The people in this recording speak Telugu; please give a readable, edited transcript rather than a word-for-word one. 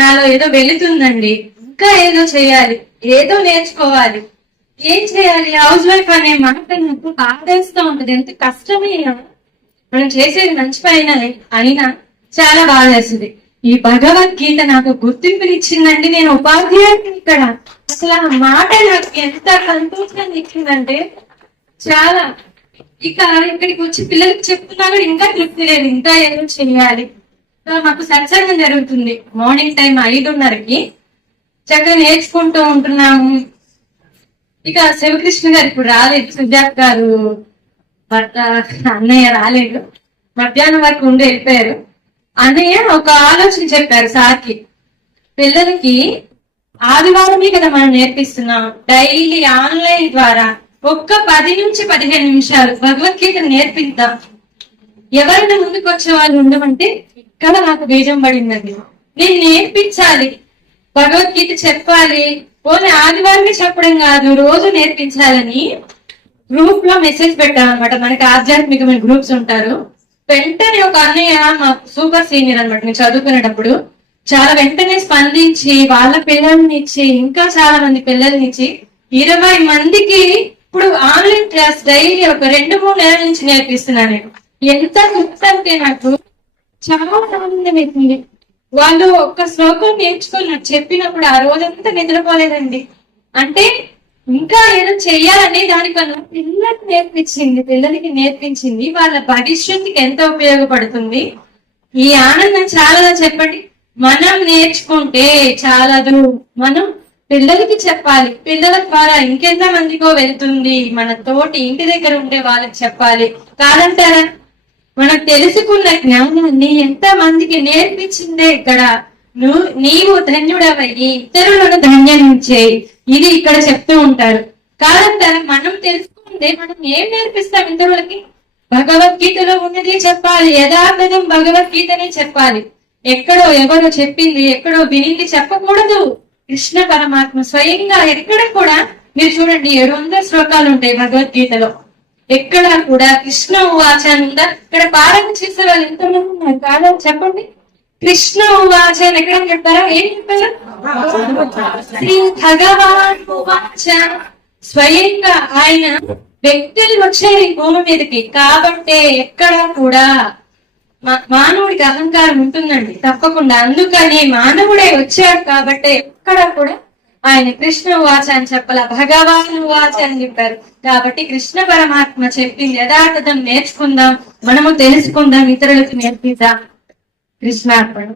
నాలో ఏదో వెళుతుందండి, ఇంకా ఏదో చేయాలి, ఏదో నేర్చుకోవాలి. ఏం చేయాలి? హౌస్ వైఫ్ అనే మాట నాకు బాధేస్తూ ఉంటది. ఎంత కష్టమైనా మనం చేసేది మంచి పైన అయినా చాలా బాధేస్తుంది. ఈ భగవద్గీత నాకు గుర్తింపునిచ్చిందండి. నేను ఉపాధ్యాయుని ఇక్కడ. అసలు ఆ మాట నాకు ఎంత సంతోషాన్ని ఇచ్చిందంటే చాలా. ఇక ఇక్కడికి వచ్చి పిల్లలకి చెప్తున్నా కూడా ఇంకా తృప్తి లేదు, ఇంకా ఏదో చెయ్యాలి. మాకు సత్సంగం జరుగుతుంది మార్నింగ్ టైం 5:30కి. చక్కగా నేర్చుకుంటూ ఉంటున్నాము. ఇక శివకృష్ణ గారు ఇప్పుడు రాలేదు, సుజాత్ గారు భర్త అన్నయ్య రాలేదు, మధ్యాహ్నం వరకు ఉండి వెళ్ళిపోయారు. అన్నయ్య ఒక ఆలోచన చెప్పారు సార్కి. పిల్లలకి ఆదివారమే కదా మనం నేర్పిస్తున్నాం, డైలీ ఆన్లైన్ ద్వారా ఒక్క 10 నుంచి 15 నిమిషాలు భగవద్గీత నేర్పిద్దాం. ఎవరైనా ముందుకు వచ్చే వాళ్ళు ఉండమంటే ఇక్కడ నాకు బీజం పడిందండి. నేను నేర్పించాలి, భగవద్గీత చెప్పాలి. ఓన్లీ ఆదివారమే చెప్పడం కాదు, రోజు నేర్పించాలని గ్రూప్ లో మెసేజ్ పెట్టామన్నమాట. మనకి ఆధ్యాత్మికమైన గ్రూప్స్ ఉంటారు. వెంటనే ఒక అన్నయ్య మా సూపర్ సీనియర్ అనమాట, నేను చదువుకునేటప్పుడు చాలా వెంటనే స్పందించి వాళ్ళ పిల్లల్ని ఇచ్చి, ఇంకా చాలా మంది పిల్లల్ని ఇచ్చి 20 మందికి ఇప్పుడు ఆన్లైన్ క్లాస్ డైలీ ఒక 2-3 నెలల నుంచి నేర్పిస్తున్నాను. ఎంత తృప్తి అంటే నాకు చాలా ఆనందం అవుతుంది. వాళ్ళు ఒక్క శ్లోకం నేర్చుకొని నాకు చెప్పినప్పుడు ఆ రోజంతా నిద్రపోలేదండి. అంటే ఇంకా ఏదో చెయ్యాలని దానికన్నా పిల్లలకి నేర్పించింది వాళ్ళ భవిష్యత్తుకి ఎంత ఉపయోగపడుతుంది. ఈ ఆనందం చాలా చెప్పండి. మనం నేర్చుకుంటే చాలదు, మనం పిల్లలకి చెప్పాలి. పిల్లల ద్వారా ఇంకెంత మందికో వెళ్తుంది. మన తోటి ఇంటి దగ్గర ఉండే వాళ్ళకి చెప్పాలి. కాదంటారా? మనకు తెలుసుకున్న జ్ఞానాన్ని ఎంత మందికి నేర్పించిందే ఇక్కడ. నీవు ధన్యుడవయ్యి ఇతరులను ధన్యనించేయి, ఇది ఇక్కడ చెప్తూ ఉంటారు. కాదంటారా? మనం తెలుసుకుంటే మనం ఏం నేర్పిస్తాం ఇతరులకి? భగవద్గీతలో ఉన్నది చెప్పాలి, యథార్థం భగవద్గీతనే చెప్పాలి. ఎక్కడో ఎవరో చెప్పింది, ఎక్కడో వినింది చెప్పకూడదు. కృష్ణ పరమాత్మ స్వయంగా ఎక్కడ కూడా మీరు చూడండి 700 శ్లోకాలు ఉంటాయి భగవద్గీతలో. ఎక్కడ కూడా కృష్ణ ఉవాచ ఉందా? ఇక్కడ పారాయణ చేసే వాళ్ళు ఎంతమంది ఉన్నారు? కాదా చెప్పండి. కృష్ణ ఉవాచ ఎక్కడ చెప్తారా? ఏం చెప్పారు? శ్రీ భగవాన్ ఉవాచ. స్వయంగా ఆయన వ్యక్తులు వచ్చారు ఈ భూమి మీదకి. కాబట్టే ఎక్కడ కూడా మానవుడికి అహంకారం ఉంటుందండి తప్పకుండా. అందుకని మానవుడే వచ్చాడు కాబట్టి ఎక్కడ కూడా ఆయన కృష్ణ ఉవాచ అని చెప్పాల, భగవాన్ ఉవాచ అని చెప్పారు. కాబట్టి కృష్ణ పరమాత్మ చెప్పింది యథార్థం నేర్చుకుందాం, మనము తెలుసుకుందాం, ఇతరులకు నేర్పిద్దాం. కృష్ణార్పణ.